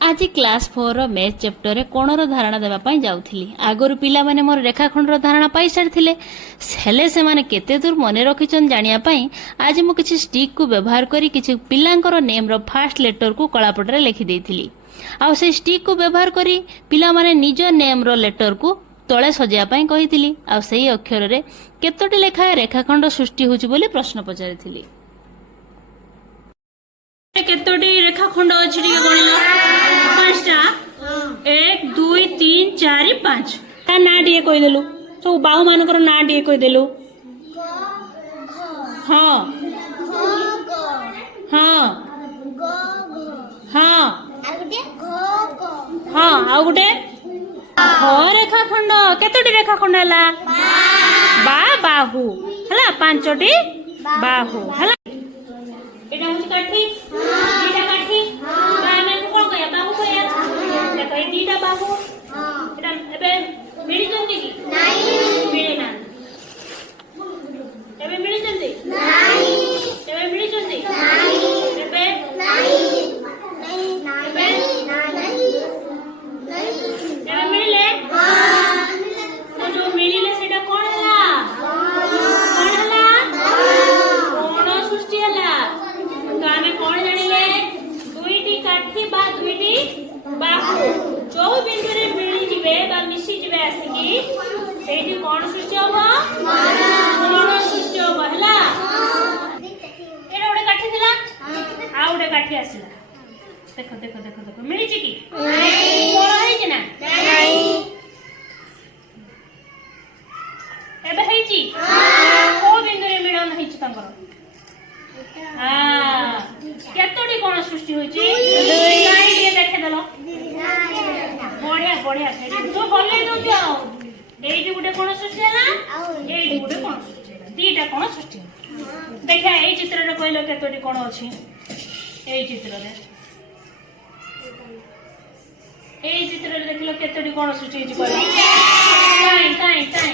आज क्लास 4 रो math chapter रे कोणर धारणा देबा पई जाउथिली। आगरु पिला माने मोर रेखाखंडर धारणा पाई सारथिले, हेले से माने केते दूर मने रखिचन जानिया पई आज मु किछि स्टिक को व्यवहार करी किछि पिलांकर नेम रो फर्स्ट लेटर को कलापट रे लिखि देइथिली। आ से स्टिक को व्यवहार करी पिला माने निज नेम रो लेटर को तळे सजिया पई कहिथिली। आ सेही अक्षर रे केतोटी लेखा रेखाखंड सृष्टि होछि बोली प्रश्न पचारिथिली। केतोटी रेखाखंड अछि टिके गणिला? 5टा। 1 2 3 4 5 ता ना टिके कहि देलु। सब बाहु मानकर ना टिके कहि देलु। हां हां हां हां आ गुटे रेखाखंड केतोटी रेखाखंड हला? बाहु हला 5टी बाहु हला। एटा होची काठी, दीटा काठी आमे कोन कहया बाहु कहया देखो ए दीटा बाहु एटा एबे मिली जंती की नाही मिली ना एबे मिली जंती नाही एबे मिली जंती नाही एबे नाही नाही एबे नाही एबे मिले हां तो जो मिलिले सेटा कोन हला कोन हला कोन सृष्टि हला। तो आमे कोन जानिले दुईटी काठी बा दुईटी बाहु जो बिंदु रे मिली जिवे बा मिसी जिवे आसीकी सेठी कोन सृष्टि होबो कोन सृष्टि होबो हला। एरा ओडे काठी दिला आ ओडे काठी आसीला देखो देखो देखो देखो मिली छि की नहीं कोन है कि ना नहीं एबे है छि को बिंदु रे मिलन है छि तंकर केतोटी कोण सृष्टि होची काई ये देखे देलो बढ़िया बढ़िया जो बोले दो जाओ एठी गुटे कोण सृष्टि हला एठी गुटे कोण सृष्टि हला दीटा कोण सृष्टि देखा ए चित्र रे कहलो केतोटी कोण अछि ए चित्र रे देखलो केतोटी कोण सृष्टि होची कहलो काई काई काई